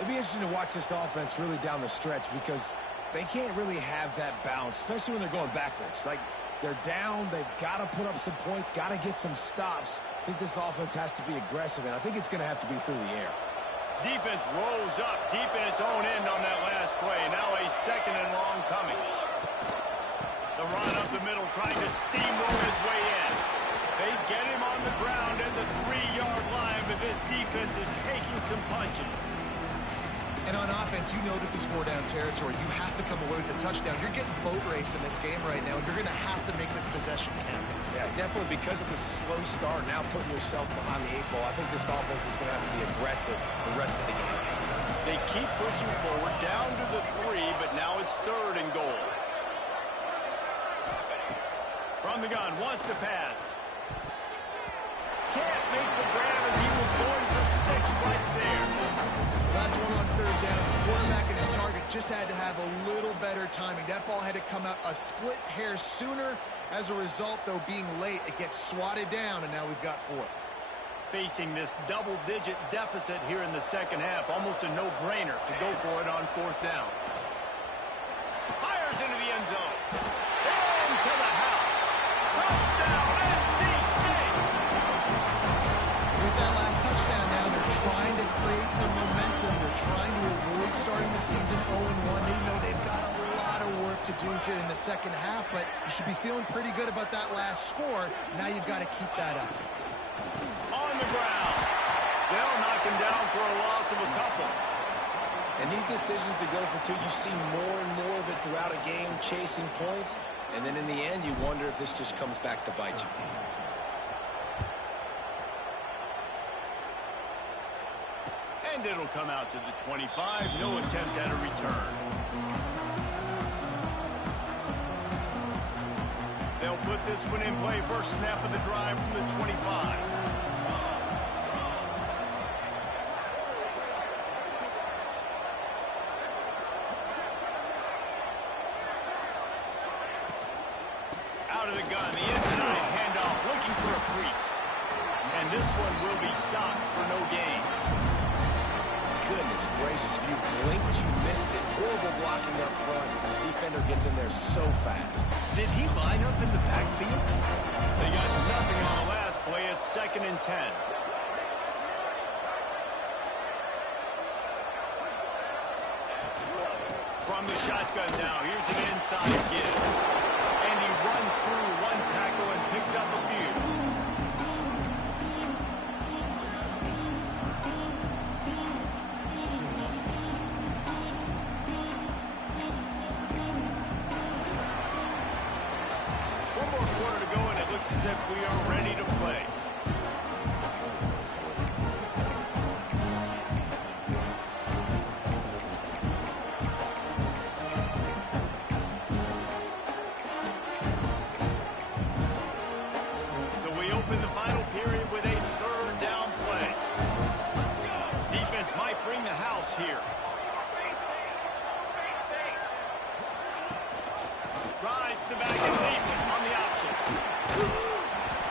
It'd be interesting to watch this offense really down the stretch because they can't really have that balance, especially when they're going backwards. Like, they're down, they've got to put up some points, got to get some stops. I think this offense has to be aggressive, and I think it's going to have to be through the air. Defense rolls up deep in its own end on that last play. Now a second and long coming. The run up the middle, trying to steamroll his way in. They get him on the ground at the 3-yard line, but this defense is taking some punches. And on offense, you know this is 4-down territory. You have to come away with a touchdown. You're getting boat raced in this game right now, and you're going to have to make this possession count. Yeah, definitely because of the slow start, now putting yourself behind the 8 ball. I think this offense is going to have to be aggressive the rest of the game. They keep pushing forward down to the 3, but now it's 3rd and goal. From the gun, wants to pass. Can't make the grab as he was going for 6 right there. That's one on 3rd down. The quarterback and his target just had to have a little better timing. That ball had to come out a split hair sooner. As a result, though, being late, it gets swatted down, and now we've got 4th. Facing this double-digit deficit here in the second half, almost a no-brainer to go for it on 4th down. Fires into the end zone. Into the house. Touchdown, NC State. With that last touchdown now, they're trying to create some momentum. They're trying to avoid starting the season 0-1. They know they've got a lot of work to do here in the second half, but you should be feeling pretty good about that last score. Now you've got to keep that up. On the ground. They'll knock him down for a loss of a couple. And these decisions to go for 2, you see more and more of it throughout a game, chasing points, and then in the end, you wonder if this just comes back to bite you. And it'll come out to the 25. No attempt at a return. They'll put this one in play. First snap of the drive from the 25. Out of the gun, the inside handoff, looking for a crease. And this one will be stopped for no gain. Goodness gracious, if you blinked, you missed it. Horrible blocking up front. Defender gets in there so fast. Did he line up in the backfield? They got nothing on the last play. It's 2nd and 10. From the shotgun now, here's an inside give. And he runs through one tackle and picks up a few. As if we are ready to play. So we open the final period with a 3rd down play. Defense might bring the house here. Rides the back and leaves it on the option.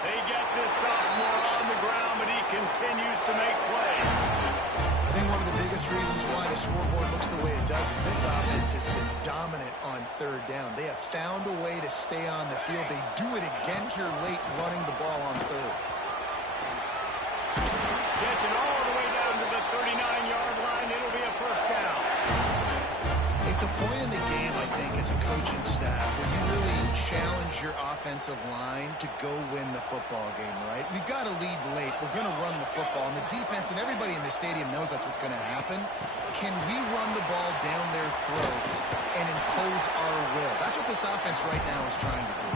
They get this sophomore on the ground, but he continues to make plays. I think one of the biggest reasons why the scoreboard looks the way it does is this offense has been dominant on 3rd down. They have found a way to stay on the field. They do it again here late, running the ball on 3rd. Gets it all the way down to the 39-yard line. It'll be a 1st down. It's a point in the game, I think, as a coaching staff, where you really challenge your offensive line to go win the football game, right? We've got to lead late. We're going to run the football. And the defense and everybody in the stadium knows that's what's going to happen. Can we run the ball down their throats and impose our will? That's what this offense right now is trying to do.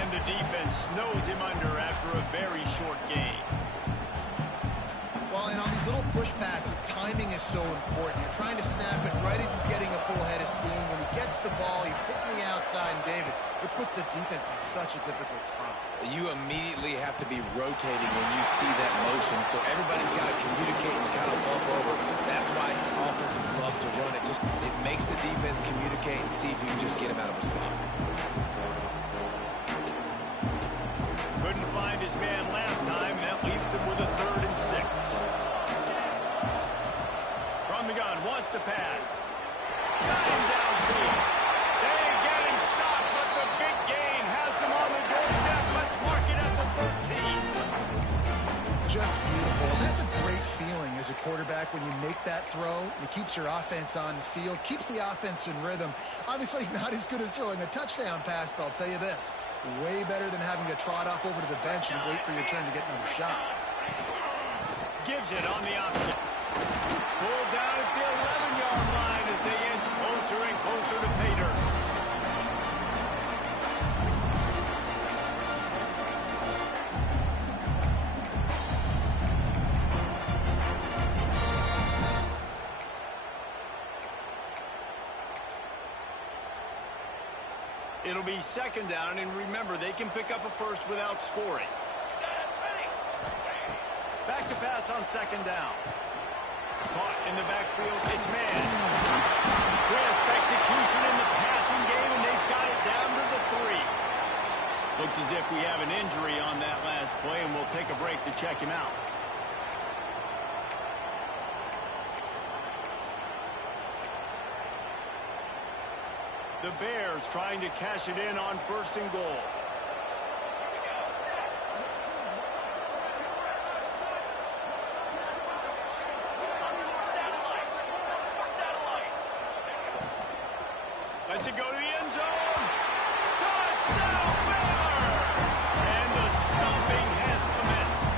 And the defense snows him under after a very short game. Well, and on these little push passes, timing is so important. You're trying to snap it right as he's getting a full head of steam. When he gets the ball, he's hitting the outside, and David, it puts the defense in such a difficult spot. You immediately have to be rotating when you see that motion, so everybody's got to communicate and kind of bump over. That's why offenses love to run it. It makes the defense communicate and see if you can just get him out of a spot. Couldn't find his man last time. That leaves him with a 3rd and 6. From the gun, wants to pass. Got him downfield. They get him stopped, but the big gain has them on the doorstep. Let's mark it at the 13. Just beautiful. And that's a great feeling as a quarterback when you make that throw. It keeps your offense on the field, keeps the offense in rhythm. Obviously not as good as throwing a touchdown pass, but I'll tell you this, way better than having to trot off over to the bench and wait for your turn to get another shot. Gives it on the option. Pulled down at the 11-yard line as they inch closer and closer to pay dirt. It'll be second down, and remember, they can pick up a first without scoring. Back to pass on second down. Caught in the backfield, it's man. Crisp execution in the passing game, and they've got it down to the 3. Looks as if we have an injury on that last play, and we'll take a break to check him out. The Bears trying to cash it in on first and goal. Lets it go to the end zone. Touchdown, Baylor! And the stomping has commenced.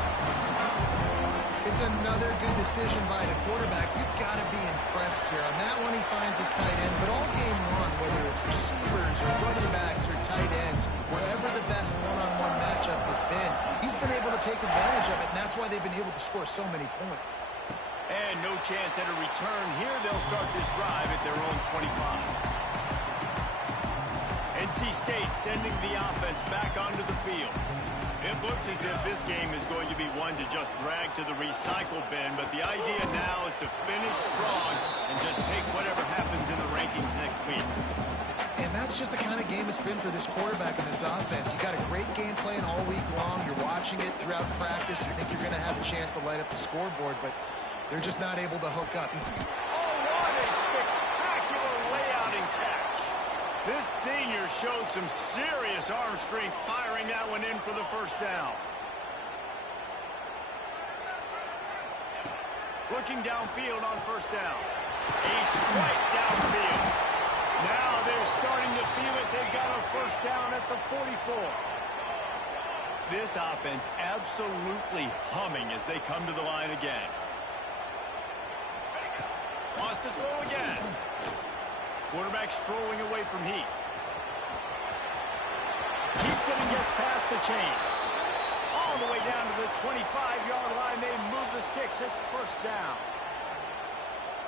It's another good decision by the quarterback. You've got to be impressed here. On that one, he finds his tight end. But all game long, whether it's receivers or running backs or tight ends, wherever the best one-on-one matchup has been, he's been able to take advantage of it, and that's why they've been able to score so many points. And no chance at a return here. They'll start this drive at their own 25. NC State sending the offense back onto the field. It looks as if this game is going to be one to just drag to the recycle bin, but the idea now is to finish strong and just take whatever happens in the rankings next week. And that's just the kind of game it's been for this quarterback and this offense. You got a great game plan all week long. You're watching it throughout practice. You think you're going to have a chance to light up the scoreboard, but they're just not able to hook up. Oh, what a spectacular layout and catch. This senior showed some serious arm strength firing that one in for the first down. Looking downfield on first down. A strike downfield. Now they're starting to feel it. They've got a first down at the 44. This offense absolutely humming as they come to the line again. Wants to throw again. Quarterback strolling away from heat. Keeps it and gets past the chains. All the way down to the 25-yard line. They move the sticks. It's first down.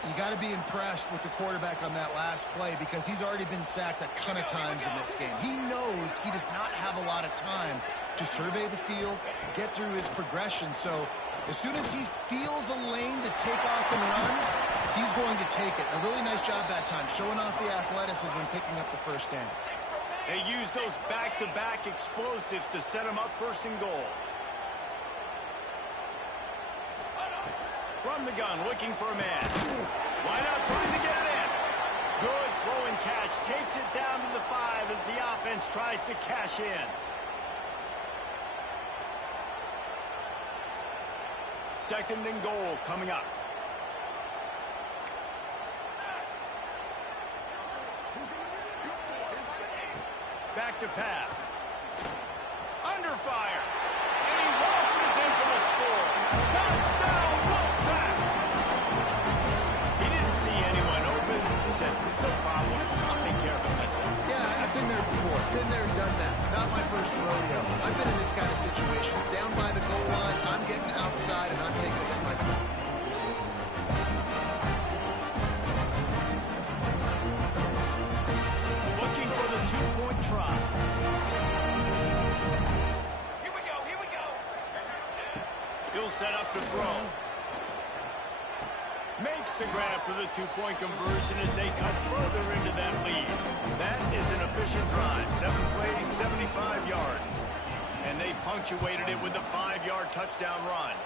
You got to be impressed with the quarterback on that last play because he's already been sacked a ton of times in this game. He knows he does not have a lot of time to survey the field, get through his progression. So as soon as he feels a lane to take off and run, he's going to take it. A really nice job that time, showing off the athleticism and picking up the first down. They use those back-to-back explosives to set him up first and goal. From the gun, looking for a man. Wide out, trying to get it in. Good throw and catch. Takes it down to the 5 as the offense tries to cash in. Second and goal coming up. Back to pass. Under fire. And he walks in for the score. Touchdown, Wolfpack. He didn't see anyone open. Said, no problem. I'll take care of it myself. Yeah, I've been there before. Been there, done that. Not my first rodeo. I've been in this kind of situation. Down by the goal line, I'm getting outside, and I'm taking it myself. Looking for the two-point try. Here we go. He'll set up to throw. Makes the grab for the two-point conversion as they cut further into that lead. That is an efficient drive. 7 plays, 75 yards. And they punctuated it with a 5-yard touchdown run.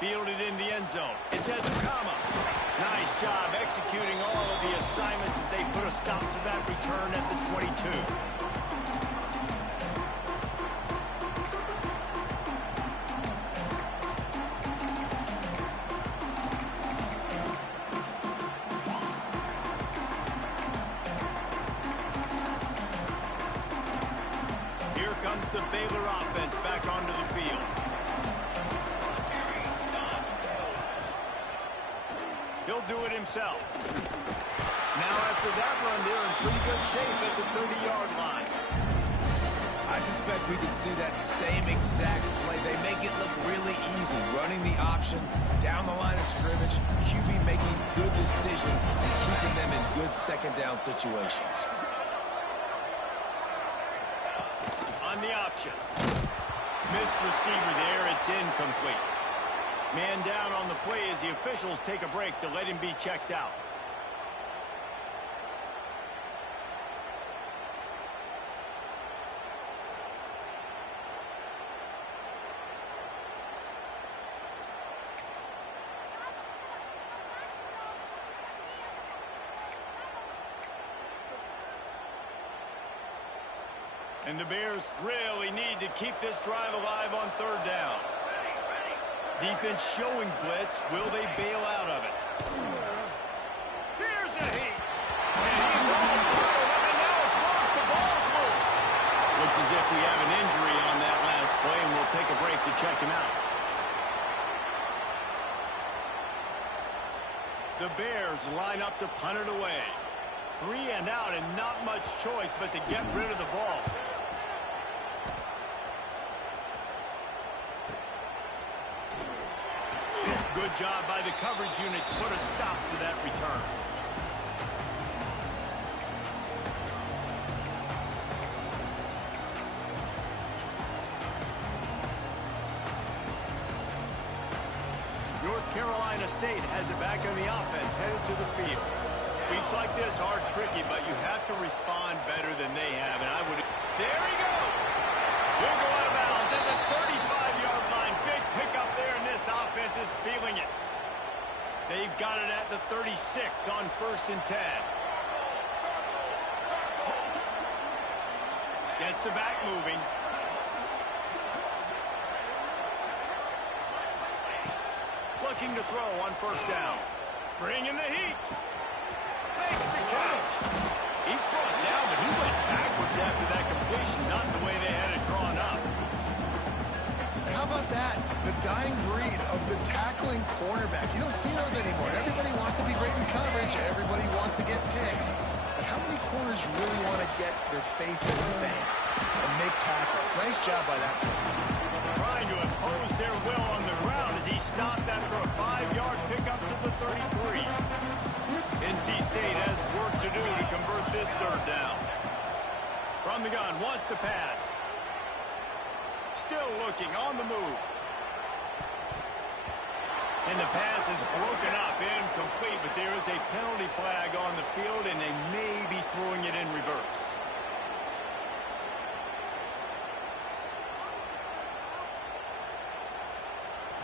Fielded in the end zone. It's Ezekama. Nice job executing all of the assignments as they put a stop to that return at the 22. comes the Baylor offense back onto the field. He'll do it himself. Now after that run, they're in pretty good shape at the 30-yard line. I suspect we could see that same exact play. They make it look really easy, running the option down the line of scrimmage, QB making good decisions and keeping them in good second down situations. On the option. Missed receiver there. It's incomplete. Man down on the play as the officials take a break to let him be checked out. And the Bears really need to keep this drive alive on third down. Defense showing blitz. Will they bail out of it? Here's a heat. And he's all through. And now it's lost. The ball's loose. Looks as if we have an injury on that last play, and we'll take a break to check him out. The Bears line up to punt it away. 3 and out, and not much choice but to get rid of the ball. Good job by the coverage unit to put a stop to that return. North Carolina State has it back on the offense, headed to the field. Weeks like this are tricky, but you have to respond better than they have, and I would... There he goes! He'll go out of bounds at the 35-yard line. Big pickup there, and this offense is feeling it. They've got it at the 36 on 1st and 10. Gets the back moving. Looking to throw on 1st down. Bringing the heat. Makes the catch. He's brought down, but he went backwards after that completion, not the way they had it drawn up. How about that? The dying breed of the tackling cornerback. You don't see those anymore. Everybody wants to be great in coverage. Everybody wants to get picks. But how many corners really want to get their face in the fan and make tackles? Nice job by that one. Trying to impose their will on the ground as he stopped after a 5-yard pickup to the 33. NC State has work to do to convert this 3rd down. From the gun, wants to pass. Still looking, on the move. And the pass is broken up, incomplete, but there is a penalty flag on the field, and they may be throwing it in reverse.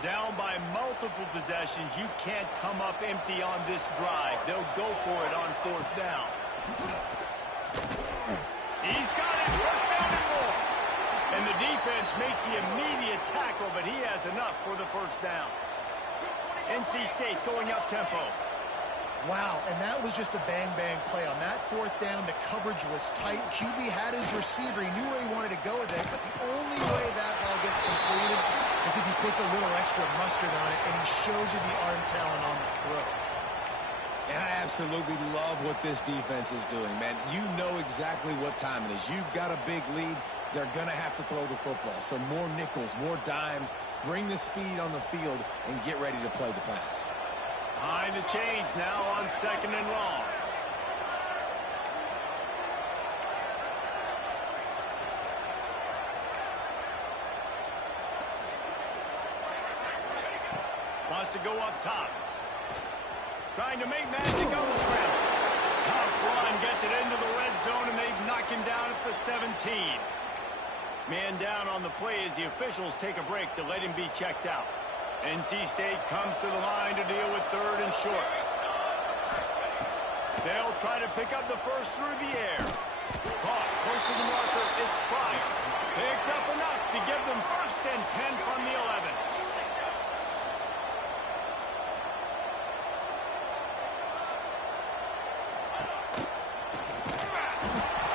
Down by multiple possessions, you can't come up empty on this drive. They'll go for it on 4th down. He's got it, 1st down and more. And the defense makes the immediate tackle, but he has enough for the 1st down. NC State going up tempo. Wow, and that was just a bang-bang play. On that 4th down, the coverage was tight. QB had his receiver. He knew where he wanted to go with it, but the only way that ball gets completed is if he puts a little extra mustard on it, and he shows you the arm talent on the throw. And I absolutely love what this defense is doing, man. You know exactly what time it is. You've got a big lead. They're going to have to throw the football. So more nickels, more dimes, bring the speed on the field, and get ready to play the pass. Behind the chains now on 2nd and long. Wants to go up top. Trying to make magic on the scramble. Tough run gets it into the red zone, and they've knocked him down at the 17. Man down on the play as the officials take a break to let him be checked out. NC State comes to the line to deal with 3rd and short. They'll try to pick up the 1st through the air. Caught close to the marker. It's Bryant. Picks up enough to give them 1st and 10 from the 11.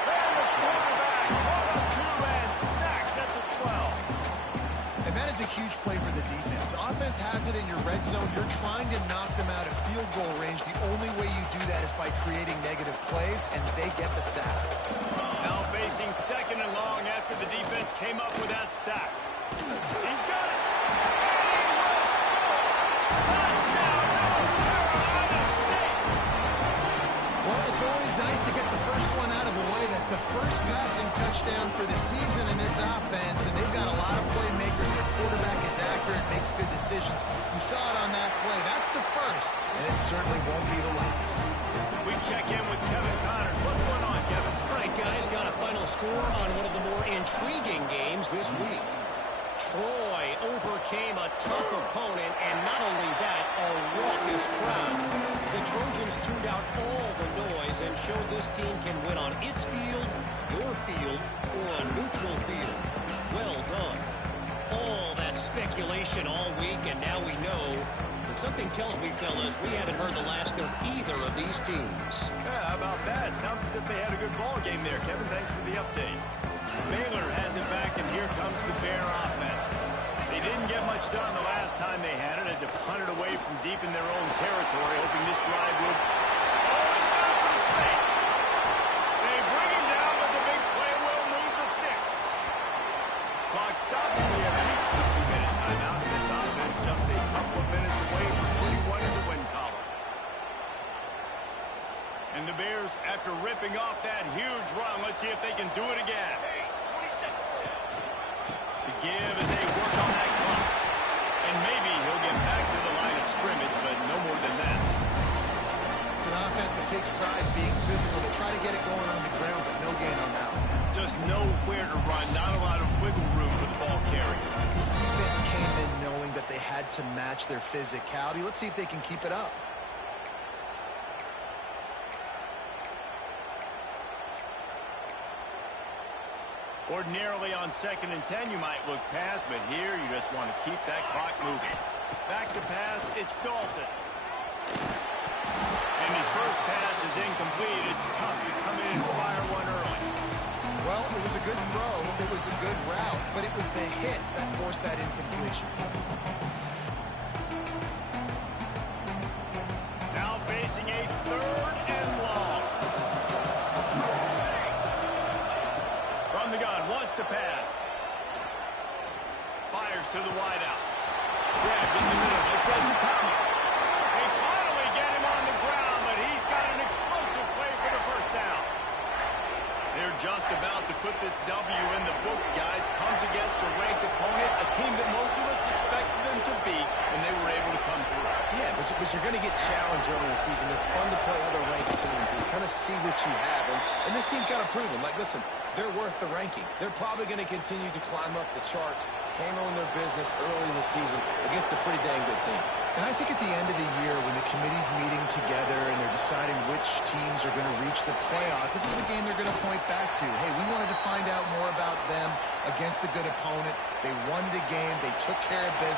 And the quarterback brought up 2 and sacked. offense has it in your red zone, you're trying to knock them out of field goal range. The only way you do that is by creating negative plays, and they get the sack. Now facing second and long after the defense came up with that sack. He's got it. And he will score. Touchdown, North Carolina State. Well, it's always nice to get the first one out of the way. That's the first passing touchdown for the season in this offense, and they've got a lot of playmakers. Their quarterback is accurate, makes good decisions. You saw it on that play. That's the first, and it certainly won't be the last. We check in with Kevin Connors. What's going on, Kevin? All right, guys, got a final score on one of the more intriguing games this week. Troy overcame a tough opponent, and not only that, a raucous crowd. The Trojans tuned out all the noise and showed this team can win on its field, your field, or a neutral field. Well done. All that speculation all week, and now we know. But something tells me, fellas, we haven't heard the last of either of these teams. Yeah, how about that? Sounds as if they had a good ball game there, Kevin. Thanks for the update. Baylor has it back, and here comes the Bear offense. They didn't get much done the last time they had it. Had to punt it away from deep in their own territory, hoping this drive would... Oh, he's got some space. They bring him down, but the big play will move the sticks. Clock stopped, and we have reached the 2-minute timeout. This offense just a couple of minutes away from putting one in the win column. And the Bears, after ripping off that huge run, let's see if they can do it again. The give as they work on that clock. And maybe he'll get back to the line of scrimmage, but no more than that. It's an offense that takes pride in being physical. They try to get it going on the ground, but no gain on that one. Just nowhere to run, not a lot of wiggle room for the ball carrier. This defense came in knowing that they had to match their physicality. Let's see if they can keep it up. Ordinarily on 2nd and 10, you might look past, but here you just want to keep that clock moving. Back to pass, it's Dalton. And his first pass is incomplete. It's tough to come in and fire one early. Well, it was a good throw, it was a good route, but it was the hit that forced that incompletion. Now facing a 3rd and long. From the gun, wants to pass. Fires to the wideout. Grabbed in the middle. It says Okama. They finally get him on the ground, but he's got an explosive play for the first down. They're just about to put this W in the books, guys. Comes against a ranked opponent, a team that most of us expected them to beat, and they were able to come through. Yeah, but you're going to get challenged early in the season. It's fun to play other ranked teams and kind of see what you have. And this team kind of proven, like, listen, they're worth the ranking. They're probably going to continue to climb up the charts, handling their business early in the season against a pretty dang good team. And I think at the end of the year, when the committee's meeting together and they're deciding which teams are going to reach the playoff, this is a game they're going to point back to. Hey, we wanted to find out more about them against a good opponent. They won the game. They took care of business.